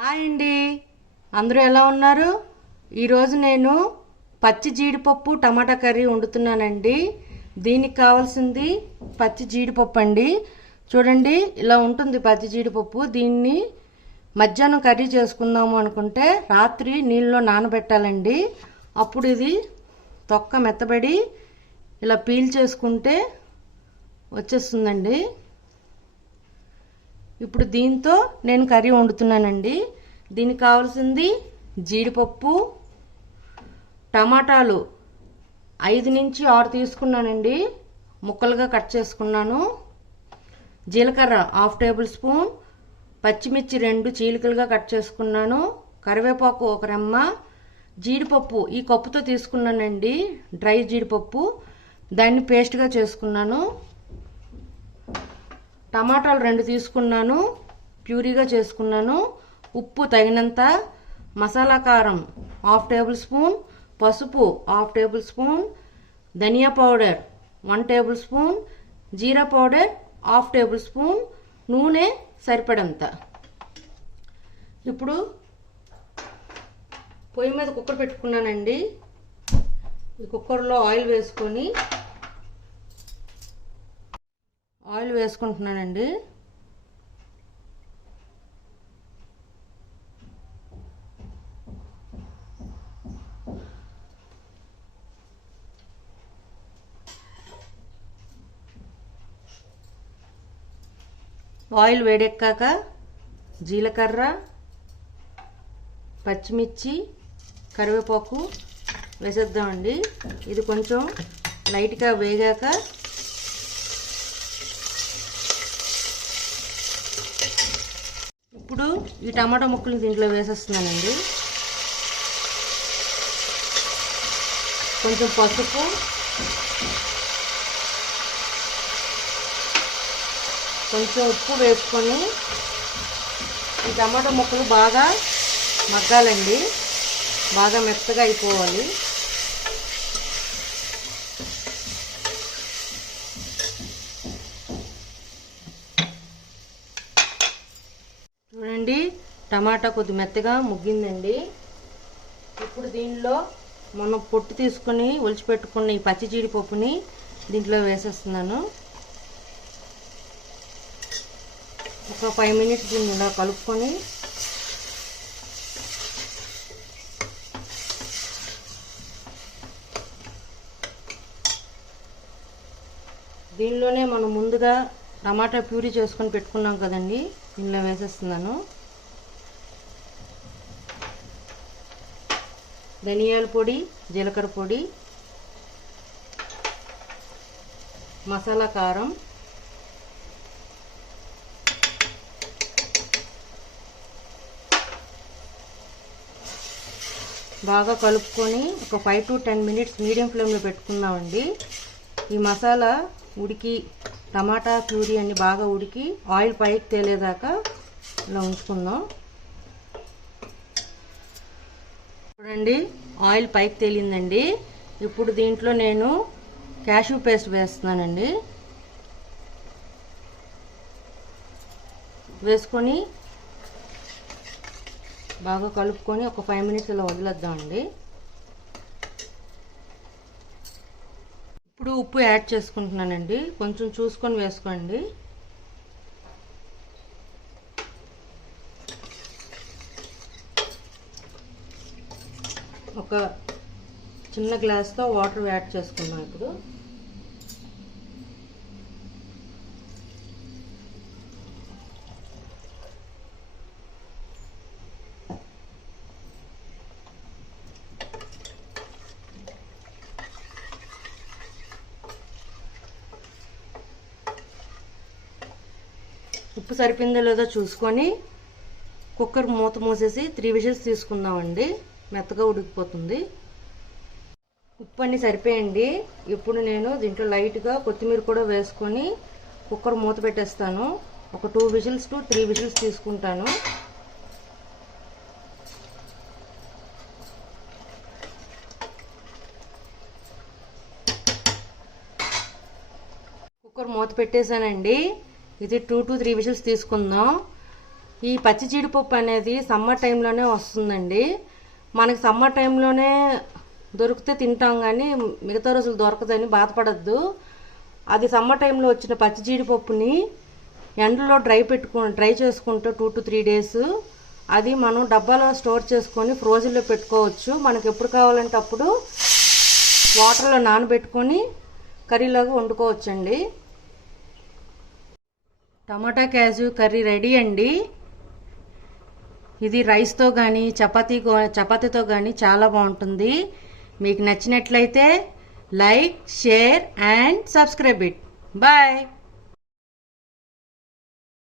Hi అండి, అందరూ ఎలా ఉన్నారు? ఈరోజు నేను పచ్చి జీడిపప్పు టమాటా కర్రీ వండుతున్నానండి. దీనికి కావాల్సింది పచ్చి జీడిపప్పు అండి. చూడండి, ఇలా ఉంటుంది పచ్చి జీడిపప్పు. దీన్ని మధ్యాహ్నం కర్రీ చేసుకుందాము అనుకుంటే రాత్రి నీళ్ళలో నానబెట్టాలండి. అప్పుడు ఇది తొక్క మెత్తబడి ఇలా పీల్ చేసుకుంటే వచ్చేస్తుందండి. ఇప్పుడు దీంతో నేను కర్రీ వండుతున్నానండి. దీనికి కావాల్సింది జీడిపప్పు, టమాటాలు 5 నుంచి 6 తీసుకున్నానండి, ముక్కలుగా కట్ చేసుకున్నాను. జీలకర్ర 1/2 టేబుల్ స్పూన్, పచ్చిమిర్చి 2 చీలికలుగా కట్ చేసుకున్నాను, కరివేపాకు 1 రెమ్మ, జీడిపప్పు ఈ కప్పుతో తీసుకున్నానండి, డ్రై జీడిపప్పు, దాన్ని పేస్ట్గా చేసుకున్నాను. టమాటాలు 2 తీసుకున్నాను, ప్యూరీగా చేసుకున్నాను. ఉప్పు తగినంత, మసాలా కారం 1/2 టేబుల్ స్పూన్, పసుపు 1/2 టేబుల్ స్పూన్, ధనియా పౌడర్ 1 టేబుల్ స్పూన్, జీరా పౌడర్ 1/2 టేబుల్ స్పూన్, నూనె సరిపడంత. ఇప్పుడు పొయ్యి మీద కుక్కర్ పెట్టుకున్నానండి. ఈ కుక్కర్లో ఆయిల్ వేసుకుంటున్నానండి. ఆయిల్ వేడెక్కాక జీలకర్ర, పచ్చిమిర్చి, కరివేపాకు వేసేద్దామండి. ఇది కొంచెం లైట్గా వేగాక ఇప్పుడు ఈ టమాటా ముక్కలు దీంట్లో వేసేస్తున్నానండి. కొంచెం పసుపు, కొంచెం ఉప్పు వేసుకొని ఈ టమాటా ముక్కలు బాగా మగ్గాలండి, బాగా మెత్తగా అయిపోవాలి. చూడండి, టమాటా కొద్ది మెత్తగా ముగ్గిందండి. ఇప్పుడు దీనిలో మనం పొట్టు తీసుకొని ఒలిచిపెట్టుకున్న ఈ పచ్చి జీడిపప్పుని దీంట్లో వేసేస్తున్నాను. ఒక 5 మినిట్స్ దీన్ని ఇలా కలుపుకొని దీనిలోనే మనం ముందుగా టమాటా ప్యూరీ చేసుకొని పెట్టుకున్నాం కదండి, దీనిలో వేసేస్తున్నాను. ధనియాల పొడి, జీలకర్ర పొడి, మసాలా కారం, బాగా కలుపుకొని ఒక 5 to 10 మినిట్స్ మీడియం ఫ్లేమ్లో పెట్టుకుందామండి. ఈ మసాలా ఉడికి టమాటా ప్యూరీ అన్ని బాగా ఉడికి ఆయిల్ పైకి తేలేదాకా ఇలా ఉంచుకుందాం. చూడండి, ఆయిల్ పైకి తేలిందండి. ఇప్పుడు దీంట్లో నేను క్యాష్యూ పేస్ట్ వేస్తున్నానండి. వేసుకొని బాగా కలుపుకొని ఒక 5 మినిట్స్ ఇలా వదిలేద్దామండి. ఇప్పుడు ఉప్పు యాడ్ చేసుకుంటున్నానండి, కొంచెం చూసుకొని వేసుకోండి. ఒక చిన్న గ్లాస్తో వాటర్ యాడ్ చేసుకున్నాం. ఇప్పుడు ఉప్పు సరిపోయిందో లేదో చూసుకొని కుక్కర్ మూత మూసేసి 3 విజిల్స్ తీసుకుందామండి, మెత్తగా ఉడికిపోతుంది. ఉప్పు అన్నీ సరిపోయండి. ఇప్పుడు నేను దీంట్లో లైట్గా కొత్తిమీర కూడా వేసుకొని కుక్కర్ మూత పెట్టేస్తాను. ఒక 2 విజిల్స్ to 3 విజిల్స్ తీసుకుంటాను. కుక్కర్ మూత పెట్టేశానండి. ఇది 2 to 3 విజిల్స్ తీసుకుందాం. ఈ పచ్చి జీడిపప్పు అనేది సమ్మర్ టైంలోనే వస్తుందండి. మనకి సమ్మర్ టైంలోనే దొరికితే తింటాం, కానీ మిగతా రోజులు దొరకదని బాధపడద్దు. అది సమ్మర్ టైంలో వచ్చిన పచ్చి జీడిపప్పుని ఎండలో డ్రై చేసుకుంటే 2 to 3 days అది మనం డబ్బాలో స్టోర్ చేసుకొని ఫ్రోజన్లో పెట్టుకోవచ్చు. మనకి ఎప్పుడు కావాలంటే అప్పుడు వాటర్లో నానబెట్టుకొని కర్రీలాగా వండుకోవచ్చండి. టమాటా క్యాజు కర్రీ రెడీ అండి. ఇది రైస్తో కానీ చపాతీతో కానీ చాలా బాగుంటుంది. మీకు నచ్చినట్లయితే like, share and subscribe it. Bye.